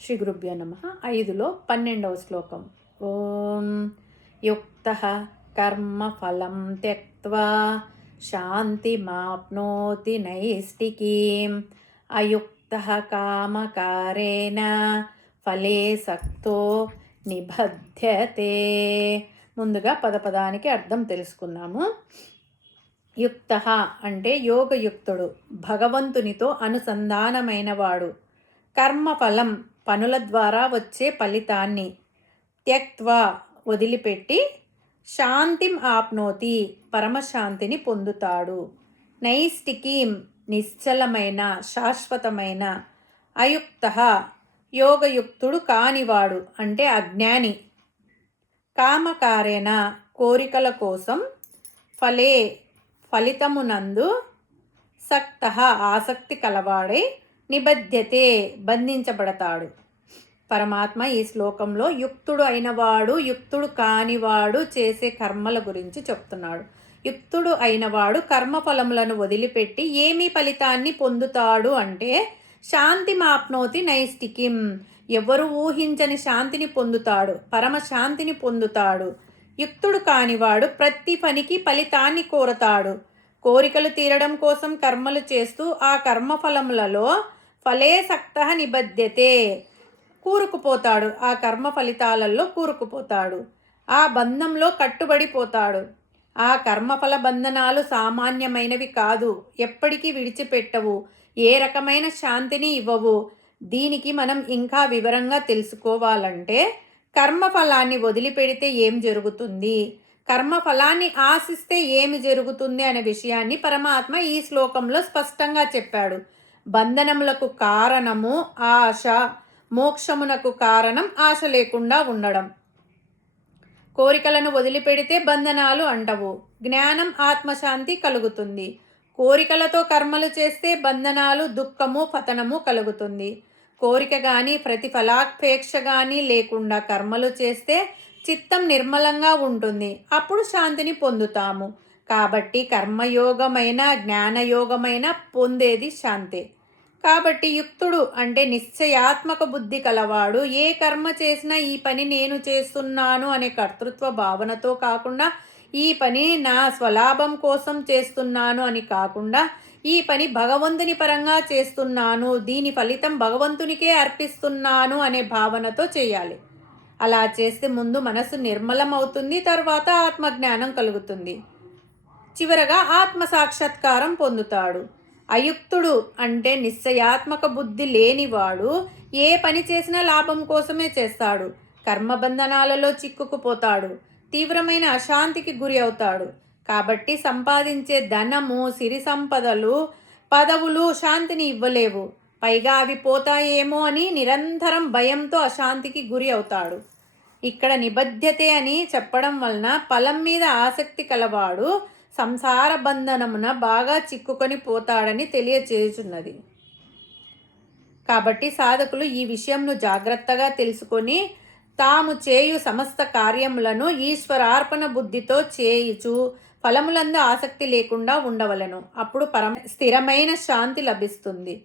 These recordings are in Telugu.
శ్రీ గురుభ్యో నమః. 5లో 12వ శ్లోకం. ఓం యుక్తః కర్మ ఫలం త్యక్త్వా శాంతిమాప్నోతి నైష్టికీం అయుక్తః కామకారేణ ఫలే సక్తో నిబధ్యతే. ముందుగా పదపదానికి అర్థం తెలుసుకుందాము. యుక్తః అంటే యోగయుక్తుడు, భగవంతునితో అనుసంధానమైనవాడు. కర్మఫలం పనుల ద్వారా వచ్చే ఫలితాన్ని, త్యక్త్వా వదిలిపెట్టి, శాంతిం ఆప్నోతి పరమశాంతిని పొందుతాడు. నైష్టికీం నిశ్చలమైన శాశ్వతమైన, అయుక్తః యోగయుక్తుడు కానివాడు అంటే అజ్ఞాని, కామకారేణ కోరికల కోసం, ఫలే ఫలితమునందు, సక్తః ఆసక్తి కలవాడై, నిబధ్యతే బంధించబడతాడు. పరమాత్మ ఈ శ్లోకంలో యుక్తుడు అయినవాడు, యుక్తుడు కానివాడు చేసే కర్మల గురించి చెప్తున్నాడు. యుక్తుడు అయినవాడు కర్మఫలములను వదిలిపెట్టి ఏమి ఫలితాన్ని పొందుతాడు అంటే శాంతిమాప్నోతి నైష్టికీం, ఎవరు ఊహించని శాంతిని పొందుతాడు, పరమశాంతిని పొందుతాడు. యుక్తుడు కానివాడు ప్రతి పనికి ఫలితాన్ని కోరతాడు. కోరికలు తీరడం కోసం కర్మలు చేస్తూ ఆ కర్మఫలములలో ఫలే సక్తః నిబధ్యతే కూరుకుపోతాడు. ఆ కర్మ ఫలితాలలో కూరుకుపోతాడు. ఆ బంధంలో కట్టుబడిపోతాడు. ఆ కర్మఫల బంధనాలు సామాన్యమైనవి కాదు, ఎప్పటికీ విడిచిపెట్టవు, ఏ రకమైన శాంతిని ఇవ్వవు. దీనికి మనం ఇంకా వివరంగా తెలుసుకోవాలంటే కర్మఫలాన్ని వదిలిపెడితే ఏం జరుగుతుంది, కర్మఫలాన్ని ఆశిస్తే ఏమి జరుగుతుంది అనే విషయాన్ని పరమాత్మ ఈ శ్లోకంలో స్పష్టంగా చెప్పాడు. బంధనములకు కారణము ఆశ, మోక్షమునకు కారణం ఆశ లేకుండా ఉండడం. కోరికలను వదిలిపెడితే బంధనాలు అంటవు, జ్ఞానం ఆత్మశాంతి కలుగుతుంది. కోరికలతో కర్మలు చేస్తే బంధనాలు, దుఃఖము, పతనము కలుగుతుంది. కోరిక కానీ ప్రతిఫలాపేక్ష కానీ లేకుండా కర్మలు చేస్తే చిత్తం నిర్మలంగా ఉంటుంది, అప్పుడు శాంతిని పొందుతాము. కాబట్టి కర్మయోగమైన జ్ఞానయోగమైన పొందేది శాంతే. కాబట్టి యుక్తుడు అంటే నిశ్చయాత్మక బుద్ధి కలవాడు. ఏ కర్మ చేసినా ఈ పని నేను చేస్తున్నాను అనే కర్తృత్వ భావనతో కాకుండా, ఈ పని నా స్వలాభం కోసం చేస్తున్నాను అని కాకుండా, ఈ పని భగవంతుని పరంగా చేస్తున్నాను, దీని ఫలితం భగవంతునికే అర్పిస్తున్నాను అనే భావనతో చేయాలి. అలా చేస్తే ముందు మనసు నిర్మలం అవుతుంది, తర్వాత ఆత్మజ్ఞానం కలుగుతుంది, చివరగా ఆత్మ సాక్షాత్కారం పొందుతాడు. అయుక్తుడు అంటే నిశ్చయాత్మక బుద్ధి లేనివాడు ఏ పని చేసినా లాభం కోసమే చేస్తాడు. కర్మబంధనాలలో చిక్కుకుపోతాడు, తీవ్రమైన అశాంతికి గురి అవుతాడు. కాబట్టి సంపాదించే ధనము, సిరి సంపదలు, పదవులు శాంతిని ఇవ్వలేవు. పైగా అవి పోతాయేమో అని నిరంతరం భయంతో అశాంతికి గురి అవుతాడు. ఇక్కడ నిబధ్యతే అని చెప్పడం వలన ఫలం మీద ఆసక్తి కలవాడు సంసార బంధనమున బాగా చిక్కుకొని పోతాడని తెలియచేయుచున్నది. కాబట్టి సాధకులు ఈ విషయంను జాగ్రత్తగా తెలుసుకొని తాము చేయు సమస్త కార్యములను ఈశ్వరార్పణ బుద్ధితో చేయుచు ఫలములందు ఆసక్తి లేకుండా ఉండవలను. అప్పుడు స్థిరమైన శాంతి లభిస్తుంది.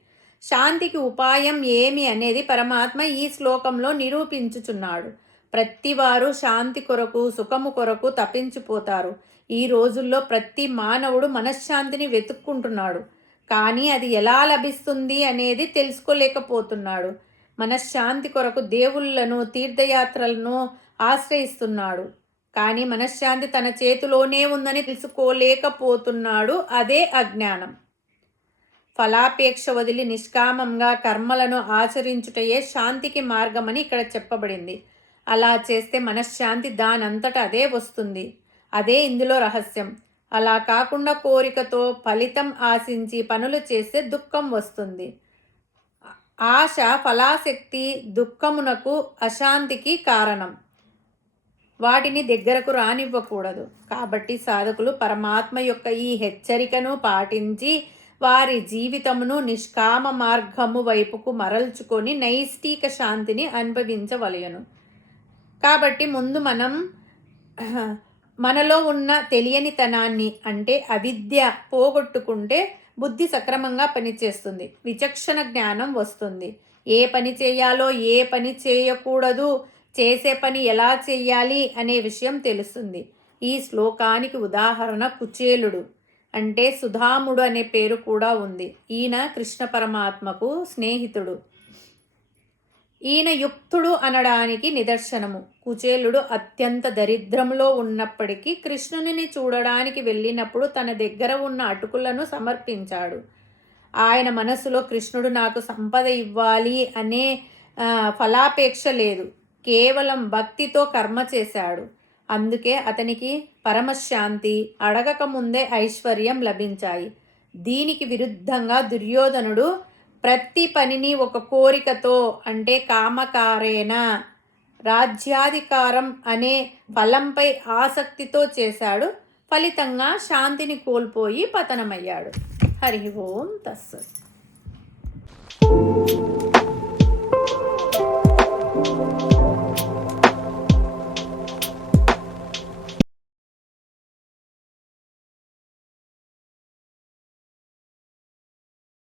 శాంతికి ఉపాయం ఏమి అనేది పరమాత్మ ఈ శ్లోకంలో నిరూపించుచున్నాడు. ప్రతివారు శాంతి కొరకు, సుఖము కొరకు తప్పించిపోతారు. ఈ రోజుల్లో ప్రతి మానవుడు మనశ్శాంతిని వెతుక్కుంటున్నాడు, కానీ అది ఎలా లభిస్తుంది అనేది తెలుసుకోలేకపోతున్నాడు. మనశ్శాంతి కొరకు దేవుళ్లను, తీర్థయాత్రలను ఆశ్రయిస్తున్నాడు, కానీ మనశ్శాంతి తన చేతిలోనే ఉందని తెలుసుకోలేకపోతున్నాడు. అదే అజ్ఞానం. ఫలాపేక్ష వదిలి నిష్కామంగా కర్మలను ఆచరించుటయే శాంతికి మార్గమని ఇక్కడ చెప్పబడింది. అలా చేస్తే మనశ్శాంతి దానంతట అదే వస్తుంది. అదే ఇందులో రహస్యం. అలా కాకుండా కోరికతో ఫలితం ఆశించి పనులు చేస్తే దుఃఖం వస్తుంది. ఆశ, ఫలాశక్తి దుఃఖమునకు, అశాంతికి కారణం. వాటిని దగ్గరకు రానివ్వకూడదు. కాబట్టి సాధకులు పరమాత్మ యొక్క ఈ హెచ్చరికను పాటించి వారి జీవితమును నిష్కామ మార్గము వైపుకు మరల్చుకొని నైష్టిక శాంతిని అనుభవించవలెను. కాబట్టి ముందు మనలో ఉన్న తెలియనితనాన్ని అంటే అవిద్య పోగొట్టుకుంటే బుద్ధి సక్రమంగా పనిచేస్తుంది, విచక్షణ జ్ఞానం వస్తుంది. ఏ పని చేయాలో ఏ పని చేయకూడదు, చేసే పని ఎలా చెయ్యాలి అనే విషయం తెలుస్తుంది. ఈ శ్లోకానికి ఉదాహరణ కుచేలుడు, అంటే సుధాముడు అనే పేరు కూడా ఉంది. ఈయన కృష్ణ పరమాత్మకు స్నేహితుడు. ఈయన యుక్తుడు అనడానికి నిదర్శనము. కుచేలుడు అత్యంత దరిద్రంలో ఉన్నప్పటికీ కృష్ణుని చూడడానికి వెళ్ళినప్పుడు తన దగ్గర ఉన్న అటుకులను సమర్పించాడు. ఆయన మనసులో కృష్ణుడు నాకు సంపద ఇవ్వాలి అనే ఫలాపేక్ష లేదు, కేవలం భక్తితో కర్మ చేశాడు. అందుకే అతనికి పరమశాంతి, అడగక ముందే ఐశ్వర్యం లభించాయి. దీనికి విరుద్ధంగా దుర్యోధనుడు ప్రతి పనిని ఒక కోరికతో, అంటే కామకారేణ, రాజ్యాధికారం అనే ఫలంపై ఆసక్తితో చేశాడు. ఫలితంగా శాంతిని కోల్పోయి పతనమయ్యాడు. హరి ఓం తస్సత్.